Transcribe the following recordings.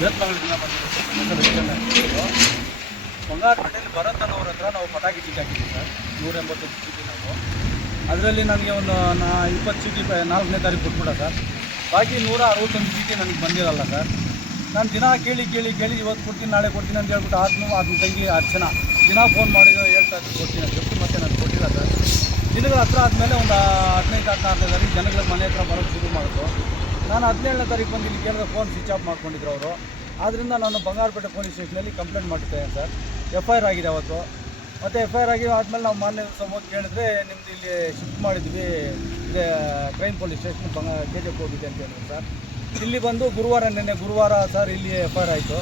ಬಂದಿರೋದು ಬಂಗಾರಪೇಟೆಯಲ್ಲಿ ಭರತ್ ಅನ್ನೋರ ಹತ್ರ ನಾವು ಪಟಾಕಿ ಚೀಟಿ ಹಾಕಿದ್ದೀವಿ ಸರ್. ನೂರ ಎಂಬತ್ತೈದು ಚೀಟಿ ನಾವು. ಅದರಲ್ಲಿ ನನಗೆ ಒಂದು, ನಾ ಇಪ್ಪತ್ತು ಚೀಟಿ ನಾಲ್ಕನೇ ತಾರೀಕು ಕೊಟ್ಬಿಡ ಸರ್. ಬಾಕಿ ನೂರ ಅರವತ್ತೊಂದು ಚೀಟಿ ನನಗೆ ಬಂದಿರಲ್ಲ ಸರ್. ನಾನು ದಿನ ಕೇಳಿ ಕೇಳಿ ಕೇಳಿ ಇವತ್ತು ಕೊಡ್ತೀನಿ, ನಾಳೆ ಕೊಡ್ತೀನಿ ಅಂತ ಹೇಳ್ಬಿಟ್ಟು ಆದ್ನೂ ಅದನ್ನ ತಂಗಿ ಅರ್ಚನ ದಿನ ಫೋನ್ ಮಾಡಿದ್ರು ಹೇಳ್ತಾ ಇದ್ದೀನಿ ಕೊಡ್ತೀನಿ ಅಂತ ಮತ್ತೆ ನಾನು ಕೊಟ್ಟಿಲ್ಲ ಸರ್. ದಿನಗಳ ಹತ್ರ ಆದಮೇಲೆ ಒಂದು ಹದಿನೈದು, ಹದಿನಾರನೇ ತಾರೀಕು ಜನಗಳ ಮನೆ ಹತ್ರ ಬರೋಕ್ಕೆ ಶುರು ಮಾಡಿದ್ರು. ನಾನು ಹದಿನೇಳನೇ ತಾರೀಕು ಬಂದು ಇಲ್ಲಿ ಕೇಳಿದ್ರೆ ಫೋನ್ ಸ್ವಿಚ್ ಆಫ್ ಮಾಡ್ಕೊಂಡಿದ್ರು ಅವರು. ಆದ್ದರಿಂದ ನಾನು ಬಂಗಾರಪೇಟೆ ಪೊಲೀಸ್ ಸ್ಟೇಷನಲ್ಲಿ ಕಂಪ್ಲೇಂಟ್ ಮಾಡಿರ್ತೇನೆ ಸರ್. ಎಫ್ ಐ ಆರ್ ಆಗಿದೆ ಅವತ್ತು. ಮತ್ತು ಎಫ್ ಐ ಆರ್ ಆಗಿ ಆದಮೇಲೆ ನಾವು ಮಾನ್ಯ ಹೋಗಿ ಕೇಳಿದ್ರೆ ನಿಮ್ದು ಇಲ್ಲಿ ಶಿಫ್ಟ್ ಮಾಡಿದ್ವಿ. ಇದೆ ಕ್ರೈಮ್ ಪೊಲೀಸ್ ಸ್ಟೇಷನ್ ಬಂಗ ಕೆ ಜಿ ಹೋಗಿದೆ ಅಂತ ಹೇಳಿದ್ರು ಸರ್. ಇಲ್ಲಿ ಬಂದು ಗುರುವಾರ, ನಿನ್ನೆ ಗುರುವಾರ ಸರ್ ಇಲ್ಲಿ ಎಫ್ ಐ ಆರ್ ಆಯಿತು.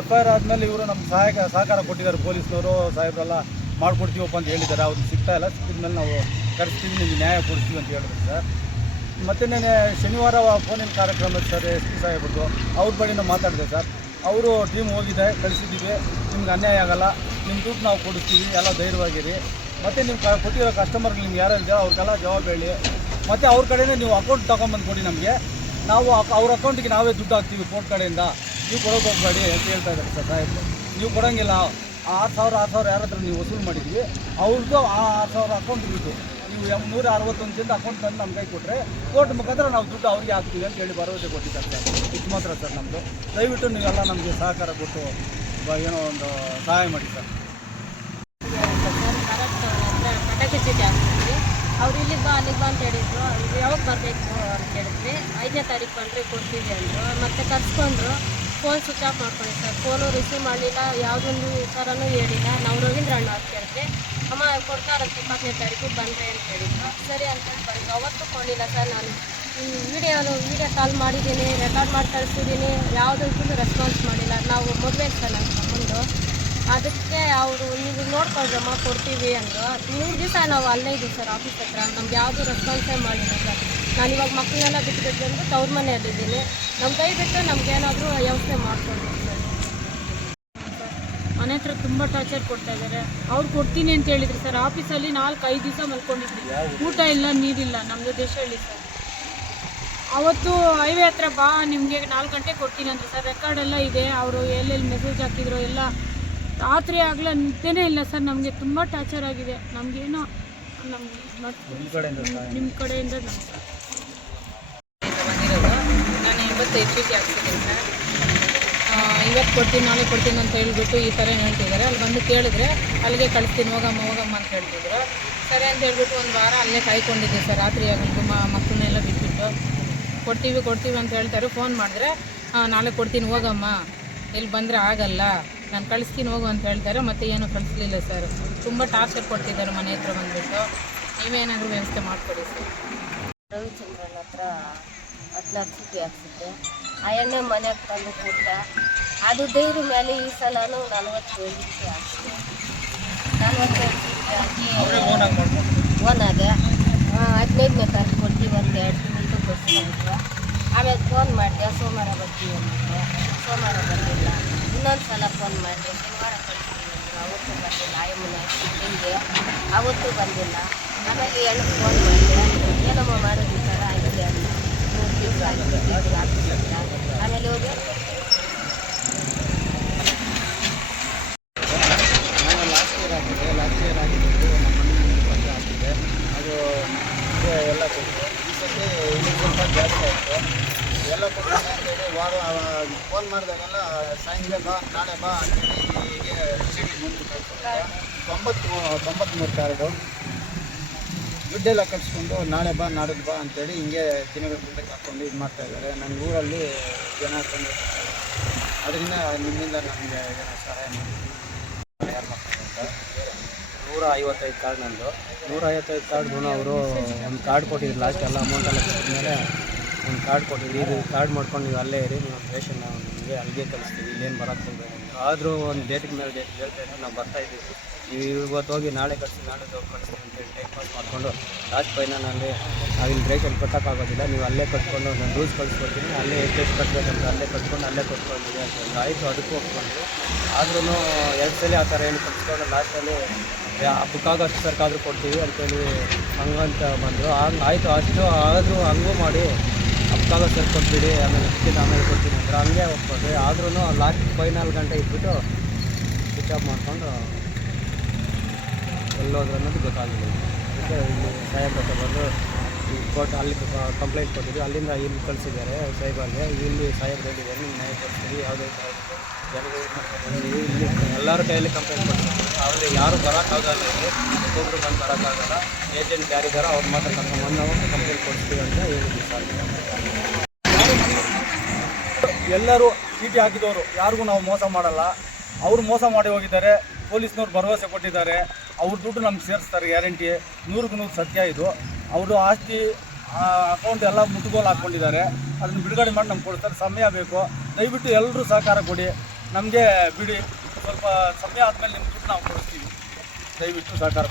ಎಫ್ ಐ ಆರ್ ಆದಮೇಲೆ ಇವರು ನಮ್ಮ ಸಹಾಯಕ, ಸಹಕಾರ ಕೊಟ್ಟಿದ್ದಾರೆ ಪೊಲೀಸ್ನವರು. ಸಾಹೇಬ್ರೆಲ್ಲ ಮಾಡ್ಕೊಡ್ತೀವಪ್ಪ ಅಂತ ಹೇಳಿದ್ದಾರೆ. ಅವ್ರಿಗೆ ಸಿಗ್ತಾ ಇಲ್ಲ. ಸಿಕ್ಕಿದ್ಮೇಲೆ ನಾವು ಕರೆಸ್ತೀವಿ, ನಿಮಗೆ ನ್ಯಾಯ ಕೊಡಿಸ್ತೀವಿ ಅಂತ ಹೇಳಿದ್ರು ಸರ್. ಮತ್ತು ನಾನು ಶನಿವಾರ ಫೋನಿನ ಕಾರ್ಯಕ್ರಮ ಸರ್ ಎಸ್ ಪಿ ಸಾಹೇಬ್ರದ್ದು, ಅವ್ರ ಬಳಿ ನಾವು ಮಾತಾಡಿದೆ ಸರ್ ಅವರು ಟೀಮ್ ಹೋಗಿದೆ, ಕಳಿಸಿದ್ದೀವಿ. ನಿಮ್ಗೆ ಅನ್ಯಾಯ ಆಗಲ್ಲ. ನಿಮ್ಮ ದುಡ್ಡು ನಾವು ಕೊಡಿಸ್ತೀವಿ. ಎಲ್ಲ ಧೈರ್ಯವಾಗಿರಿ. ಮತ್ತು ನಿಮ್ಮ ಕ ಕೊಟ್ಟಿರೋ ಕಸ್ಟಮರ್ಗೆ ನಿಮ್ಗೆ ಯಾರು ಇದೆಯೋ ಅವ್ರಿಗೆಲ್ಲ ಜವಾಬ್ ಹೇಳಿ. ಮತ್ತು ಅವ್ರ ಕಡೆಯಿಂದ ನೀವು ಅಕೌಂಟ್ ತೊಗೊಂಬಂದು ಕೊಡಿ ನಮಗೆ. ನಾವು ಅವ್ರ ಅಕೌಂಟಿಗೆ ನಾವೇ ದುಡ್ಡು ಹಾಕ್ತೀವಿ ಕೋರ್ಟ್ ಕಡೆಯಿಂದ. ನೀವು ಕೊಡೋಕೆ ಹೋಗಬೇಡಿ ಅಂತ ಹೇಳ್ತಾ ಇದ್ದಾರೆ ಸರ್ ಸಾಹೇಬ್ ನೀವು ಕೊಡೋಂಗಿಲ್ಲ. ಆರು ಸಾವಿರ ಆರು ಸಾವಿರ ಯಾರ ನೀವು ವಸೂಲು ಮಾಡಿದ್ವಿ. ಅವ್ರದ್ದು ಆ ಆರು ಸಾವಿರ ಅಕೌಂಟ್ ದುಡ್ಡು ನೀವು ನೂರ ಅರವತ್ತೊಂದು ಅಕೌಂಟ್ ತಂದು ನಮ್ಮ ಕೈ ಕೊಟ್ಟರೆ ಕೋರ್ಟ್ ಮುಖಾಂತರ ನಾವು ದುಡ್ಡು ಅವ್ರಿಗೆ ಹಾಕ್ತೀವಿ ಅಂತ ಹೇಳಿ ಭರವಸೆ ಕೊಟ್ಟಿದ್ದಾರೆ ಸರ್. ಇಷ್ಟು ಮಾತ್ರ ಸರ್ ನಮ್ಮದು ದಯವಿಟ್ಟು ನೀವೆಲ್ಲ ನಮಗೆ ಸಹಕಾರ ಕೊಟ್ಟು ಏನೋ ಒಂದು ಸಹಾಯ ಮಾಡಿ ಸರ್. ಅವ್ರು ಇಲ್ಲಿಗೆ ಬಾ, ಅಲ್ಲಿಗೆ ಬಾ ಅಂತ ಹೇಳಿದ್ರು. ಇದು ಯಾವಾಗ ಬರಬೇಕು ಅಂತ ಹೇಳಿದ್ವಿ. ಐದನೇ ತಾರೀಕು ಬಂದರೆ ಕೊಡ್ತೀವಿ ಅಂದರು. ಮತ್ತೆ ಕರ್ಸ್ಕೊಂಡ್ರು. ಫೋನ್ ಸ್ವಿಚ್ ಆಫ್ ಮಾಡ್ಕೊಳ್ಳಿ ಸರ್. ಫೋನು ರಿಸೀವ್ ಮಾಡಲಿಲ್ಲ. ಯಾವುದೊಂದು ಥರನೂ ಹೇಳಿಲ್ಲ. ನಾವು ರವೀಂದ್ರ ಅಣ್ಣ ಅಮ್ಮ ಕೊಡ್ತಾರಂತೆ ಇಪ್ಪತ್ತನೇ ತಾರೀಕು ಬಂದರೆ ಅಂತ ಹೇಳಿದ್ರು. ಸರಿ ಅಂತ ಬಂದು ಅವತ್ತು ಕೊಂಡಿಲ್ಲ ಸರ್ ನಾನು. ಈ ವಿಡಿಯೋನು ವಿಡಿಯೋ ಕಾಲ್ ಮಾಡಿದ್ದೀನಿ, ರೆಕಾರ್ಡ್ ಮಾಡಿ ಕಳಿಸಿದ್ದೀನಿ. ಯಾವುದಕ್ಕೂ ರೆಸ್ಪಾನ್ಸ್ ಮಾಡಿಲ್ಲ. ನಾವು ಮದುವೆ ಸರ್ ನಾನು ಅದಕ್ಕೆ ಅವರು ನೀವು ನೋಡ್ಕೊಳ್ರಮ್ಮ ಕೊಡ್ತೀವಿ ಅಂದರು. ಮೂರು ದಿವಸ ನಾವು ಅಲ್ಲೇ ಇದ್ದೀವಿ ಸರ್ ಆಫೀಸ್ ಹತ್ರ. ನಮ್ಗೆ ಯಾವುದು ರೆಸ್ಪಾನ್ಸೇ ಮಾಡಿಲ್ಲ ಸರ್. ನಾನು ಇವಾಗ ಮಕ್ಕಳನ್ನೆಲ್ಲ ಬಿಟ್ಟು ಬಂದು ತವ್ರ ಮನೆಯಲ್ಲಿದ್ದೀನಿ. ನಮ್ಮ ಕೈ ಬಿಟ್ಟು ನಮಗೇನಾದರೂ ವ್ಯವಸ್ಥೆ ಮಾಡ್ಕೊಡ್ಬೇಕು ಸರ್. ಮನೆ ಹತ್ರ ತುಂಬ ಟಾರ್ಚರ್ ಕೊಡ್ತಾ ಇದ್ದಾರೆ ಅವ್ರು ಕೊಡ್ತೀನಿ ಅಂತ ಹೇಳಿದ್ರು ಸರ್. ಆಫೀಸಲ್ಲಿ ನಾಲ್ಕು ಐದು ದಿವಸ ಮಲ್ಕೊಂಡಿದ್ವಿ. ಊಟ ಇಲ್ಲ ನೀರಿಲ್ಲ. ನಮ್ಮದು ದೇಶ ಹೇಳಿ ಸರ್. ಅವತ್ತು ಹೈವೇ ಹತ್ರ ಬಾ ನಿಮಗೆ ನಾಲ್ಕು ಗಂಟೆ ಕೊಡ್ತೀನಿ ಅಂದ್ರೆ ಸರ್. ರೆಕಾರ್ಡ್ ಎಲ್ಲ ಇದೆ. ಅವರು ಎಲ್ಲೆಲ್ಲಿ ಮೆಸೇಜ್ ಹಾಕಿದ್ರು ಎಲ್ಲ. ರಾತ್ರಿ ಆಗಲ ನಿದ್ದೆನೇ ಇಲ್ಲ ಸರ್. ನಮಗೆ ತುಂಬ ಟಾರ್ಚರ್ ಆಗಿದೆ. ನಮಗೇನೋ ನಮ್ಗೆ ನಿಮ್ಮ ನಿಮ್ಮ ಕಡೆಯಿಂದ ನಮ್ಗೆ. ಬಂದಿರೋದು ನಾನು ಇವತ್ತು ಚೀಟಿ ಹಾಕ್ಸಿದ್ದೀನಿ ಸರ್. ಇವತ್ತು ಕೊಡ್ತೀನಿ, ನಾಳೆ ಕೊಡ್ತೀನಿ ಅಂತ ಹೇಳ್ಬಿಟ್ಟು ಈ ಥರ ಹೇಳ್ತಿದ್ದಾರೆ. ಅಲ್ಲಿ ಬಂದು ಕೇಳಿದ್ರೆ ಅಲ್ಲಿಗೆ ಕಳಿಸ್ತೀನಿ, ಹೋಗಮ್ಮ ಹೋಗಮ್ಮ ಅಂತ ಹೇಳ್ತಿದ್ರು. ಸರಿ ಅಂತ ಹೇಳ್ಬಿಟ್ಟು ಒಂದು ವಾರ ಅಲ್ಲೇ ಕಾಯ್ಕೊಂಡಿದ್ದೆ ಸರ್. ರಾತ್ರಿ ಆಗಲಿಗೂ ಮಕ್ಕಳನ್ನೆಲ್ಲ ಬಿಟ್ಬಿಟ್ಟು. ಕೊಡ್ತೀವಿ ಕೊಡ್ತೀವಿ ಅಂತ ಹೇಳ್ತಾರೆ. ಫೋನ್ ಮಾಡಿದ್ರೆ ನಾಳೆ ಕೊಡ್ತೀನಿ, ಹೋಗಮ್ಮ. ಇಲ್ಲಿ ಬಂದರೆ ಆಗಲ್ಲ. ನಾನು ಕಳಿಸ್ತೀನಿ, ಹೋಗು ಅಂತ ಹೇಳ್ತಾರೆ. ಮತ್ತೆ ಏನೂ ಕಳಿಸ್ಲಿಲ್ಲ ಸರ್. ತುಂಬ ಟಾರ್ಚರ್ ಕೊಡ್ತಿದ್ದಾರೆ ಮನೆ ಹತ್ರ ಬಂದುಬಿಟ್ಟು. ನೀವೇನಾದರೂ ವ್ಯವಸ್ಥೆ ಮಾಡಿಕೊಡಿ ಸರ್. ರವಿಚಂದ್ರನ ಹತ್ರ ಹದಿನಾರು ಚೀಟಿ ಹಾಕ್ಸಿದ್ದೆ ಎಣ್ಣೆ ಮನೆಗೆ ತಂದು ಕೊಟ್ಟ ಅದು ದೇವ್ರ ಮೇಲೆ ಈ ಸಲ ನಲ್ವತ್ತು ಹಾಕಿ ಮಾಡ್ಕೊಂಡು ಓನಾಗೆ ಹದಿನೈದನೇ ತಾರೀಕು ಕೊಡ್ತೀವಿ ಅಂತ ಎರಡು ತಿಂಗಳು ಕೊಟ್ಟು ಆಮೇಲೆ ಫೋನ್ ಮಾಡಿದೆ ಸೋಮವಾರ ಬರ್ತೀವಿ ಅಂದಿದ್ದೆ ಸೋಮವಾರ ಬಂದಿಲ್ಲ. ಇನ್ನೊಂದು ಸಲ ಫೋನ್ ಮಾಡಿದೆ ಶನಿವಾರ ಕಳಿಸ್ತೀವಿ ಅಂದರು. ಅವತ್ತು ಬಂದಿಲ್ಲ ಆಯಮ್ಮನ ಹಿಂಗೆ ಅವತ್ತು ಬಂದಿಲ್ಲ. ಆಮೇಲೆ ಎಣ್ಣೆ ಫೋನ್ ಮಾಡಿದೆ ಏನಮ್ಮ ಮಾಡೋದು ಈ ಥರ ಆಗಿದೆ ಅಂತ ಮೂರು ದಿವಸ ಆಗಿದ್ದು ಆಫೀಸ್ ಆಮೇಲೆ ಹೋಗಿ ನಾನು ಲಾಸ್ಟ್ ಇಯರ್ ಹಾಕಿದ್ದೆ ಲಾಸ್ಟ್ ಇಯರ್ ಆಗಿದ್ದು ನಮ್ಮ ಮನೆ ಪತ್ರ ಹಾಕಿದ್ದೆ ಅದು ಇದು ಎಲ್ಲ ಕೊಟ್ಟು ಈ ಸತಿ ಇನ್ನೂ ಸ್ವಲ್ಪ ಜಾಸ್ತಿ ಆಯಿತು ಎಲ್ಲ ಕೊಟ್ಟು ಅಂತೇಳಿ ವಾರ ಫೋನ್ ಮಾಡಿದಾಗೆಲ್ಲ ಸಾಯಂಕಾಲ ಬಾ, ನಾಳೆ ಬಾ ಅಂತೇಳಿ ಹೀಗೆ ಮುಂದೆ ತೊಂಬತ್ತು ತೊಂಬತ್ತ್ಮೂರು ಕಾರ್ಡು ದುಡ್ಡೆಲ್ಲ ಕಟ್ಸ್ಕೊಂಡು ನಾಳೆ ಬಾ, ನಾಡಿದ್ದು ಬಾ ಅಂತೇಳಿ ಹಿಂಗೆ ದಿನಗಳ ಮುಂದಕ್ಕೆ ಹಾಕ್ಕೊಂಡು ಇದು ಮಾಡ್ತಾ ಇದ್ದಾರೆ. ನನ್ನ ಊರಲ್ಲಿ ಜನ ತೊಂದರೆ ಅದರಿಂದ ನಿಮ್ಮಿಂದ ನಮಗೆ ಸಹಾಯ ಯಾರು ಮಾಡ್ತಾರೆ ನೂರ ಐವತ್ತೈದು ಕಾರ್ಡ್ ನಂದು. ನೂರ ಐವತ್ತೈದು ಕಾರ್ಡ್ ಅವರು ಒಂದು ಕಾರ್ಡ್ ಕೊಟ್ಟಿದ್ರು ಲಾಸ್ಟ್ ಎಲ್ಲ ಅಮೌಂಟ್ ಎಲ್ಲ ಕೊಟ್ಟಿದ್ಮೇಲೆ ಒಂದು ಕಾರ್ಡ್ ಕೊಟ್ಟಿದ್ದೀವಿ ಇದು ಕಾರ್ಡ್ ಮಾಡ್ಕೊಂಡು ನೀವು ಅಲ್ಲೇ ಇರಿ, ನಿಮ್ಮ ರೇಷನ್ ನಾವು ನಿಮಗೆ ಅಲ್ಲಿಗೆ ಕಳಿಸ್ತೀವಿ, ಇಲ್ಲೇನು ಬರೋಕ್ಕೆ ಅಂದ್ರು. ಆದರೂ ಒಂದು ಡೇಟಿಗೆ ಮೇಲೆ ಡೇಟ್ ಹೇಳ್ತಾ ಇದ್ರು ನಾವು ಬರ್ತಾ ಇದ್ದೀವಿ. ನೀವು ಇವತ್ತು ಹೋಗಿ ನಾಳೆ ಕಳಿಸಿ, ನಾಳೆ ಹೋಗಿ ಕಳಿಸ್ತೀವಿ ಅಂತೇಳಿ ಟೈಮ್ ಪಾಸ್ ಮಾಡಿಕೊಂಡು ಲಾಸ್ಟ್ ಫೈನಲಲ್ಲಿ ಅಲ್ಲಿ ಇಲ್ಲಿ ರೇಷನ್ ಕಟ್ಟೋಕ್ಕಾಗೋದಿಲ್ಲ. ನೀವು ಅಲ್ಲೇ ಕಟ್ಕೊಂಡು ನಾನು ರೂಲ್ಸ್ ಕಳಿಸ್ಕೊಡ್ತೀನಿ, ಅಲ್ಲೇ ಎಷ್ಟು ಕಟ್ಬೇಕಂತ ಅಲ್ಲೇ ಕಟ್ಕೊಂಡು ಅಲ್ಲೇ ಕಟ್ಕೊಂಡಿದ್ದೀವಿ ಅಂತ ಆಯಿತು, ಅದಕ್ಕೂ ಒಪ್ಕೊಂಡು ಆದ್ರೂ ಎರಡು ಸಲ ಆ ಥರ ಏನು ಕಟ್ಸ್ಕೊಂಡು ಲಾಸ್ಟಲ್ಲಿ ಹಬ್ಬಕ್ಕಾಗ ಅಷ್ಟು ಸರ್ಕಾದ್ರೂ ಕೊಡ್ತೀವಿ ಅಂತೇಳಿ ಹಂಗಂತ ಬಂದರು. ಹಂಗೆ ಆಯಿತು, ಅಷ್ಟು ಆದರೂ ಹಂಗೂ ಮಾಡಿ ಹಬ್ಬಕ್ಕಾಗ ಸೇರ್ಕೊಂಡ್ಬಿಡಿ, ಆಮೇಲೆ ಟಿಕೆಟ್ ಆಮೇಲೆ ಕೊಡ್ತೀನಿ ಅಂದ್ರೆ ಹಂಗೆ ಹೋಗ್ಬೋದು ಆದ್ರೂ ಲಾಸ್ಟ್ ಫೈನಲ್ ಗಂಟೆ ಇಟ್ಬಿಟ್ಟು ಆಫ್ ಮಾಡ್ಕೊಂಡು ಎಲ್ಲೋದ್ರು ಅನ್ನೋದು ಗೊತ್ತಾಗಲಿಲ್ಲ. ಅದಕ್ಕೆ ಇಲ್ಲಿ ಸಾಹೇಬ್ರ ಹತ್ರ ಕೋರ್ಟ್ ಅಲ್ಲಿ ಕಂಪ್ಲೇಂಟ್ ಕೊಟ್ಟಿದ್ದು ಅಲ್ಲಿಂದ ಇಲ್ಲಿ ಕಳಿಸಿದ್ದಾರೆ ಸೈಬರ್ಗೆ ಇಲ್ಲಿ ಸಾಹೇಬ್ ಹೇಳಿದ್ದಾರೆ ನಿಮ್ಮ ನ್ಯಾಯ ಕೊಡ್ತೀವಿ, ಯಾವುದೇ ಜನಗಳು ಇಲ್ಲಿ ಎಲ್ಲರ ಕೈಯಲ್ಲಿ ಕಂಪ್ಲೇಂಟ್ ಕೊಡ್ತೀವಿ ಅವ್ರಿಗೆ ಯಾರು ಬರೋಕ್ಕಾಗಲ್ಲ ಇಲ್ಲಿ. ಒಬ್ಬೊಬ್ರು ಬಂದು ಬರೋಕ್ಕಾಗಲ್ಲ. ಏಜೆಂಟ್ ಯಾರಿದ್ದಾರೋ ಅವ್ರು ಮಾತ್ರ ಕರ್ಕೊಂಡ್ಬಂದು ನಾವು ಕಂಪ್ಲೇಂಟ್ ಕೊಡ್ತೀವಿ ಅಂತ ಹೇಳಿದ್ವಿ ಸರ್. ಎಲ್ಲರೂ ಚೀಟಿ ಹಾಕಿದವರು. ಯಾರಿಗೂ ನಾವು ಮೋಸ ಮಾಡಲ್ಲ. ಅವರು ಮೋಸ ಮಾಡಿ ಹೋಗಿದ್ದಾರೆ. ಪೊಲೀಸ್ನವ್ರು ಭರವಸೆ ಕೊಟ್ಟಿದ್ದಾರೆ. ಅವ್ರ ದುಡ್ಡು ನಮ್ಗೆ ಸೇರಿಸ್ತಾರೆ ಗ್ಯಾರಂಟಿ. ನೂರಕ್ಕೆ ನೂರು ಸತ್ಯ ಇದು. ಅವರು ಆಸ್ತಿ ಅಕೌಂಟ್ ಎಲ್ಲ ಮುಟ್ಟುಗೋಲು ಹಾಕ್ಕೊಂಡಿದ್ದಾರೆ. ಅದನ್ನು ಬಿಡುಗಡೆ ಮಾಡಿ ನಮ್ಗೆ ಕೊಡ್ತಾರೆ. ಸಮಯ ಬೇಕು. ದಯವಿಟ್ಟು ಎಲ್ಲರೂ ಸಹಕಾರ ಕೊಡಿ. ನಮಗೆ ಬಿಡಿ. ಸ್ವಲ್ಪ ಸಮಯ ಆದಮೇಲೆ ನಿಮ್ಮ ದುಡ್ಡು ನಾವು ಕೊಡಿಸ್ತೀವಿ ದಯವಿಟ್ಟು ಸಹಕಾರ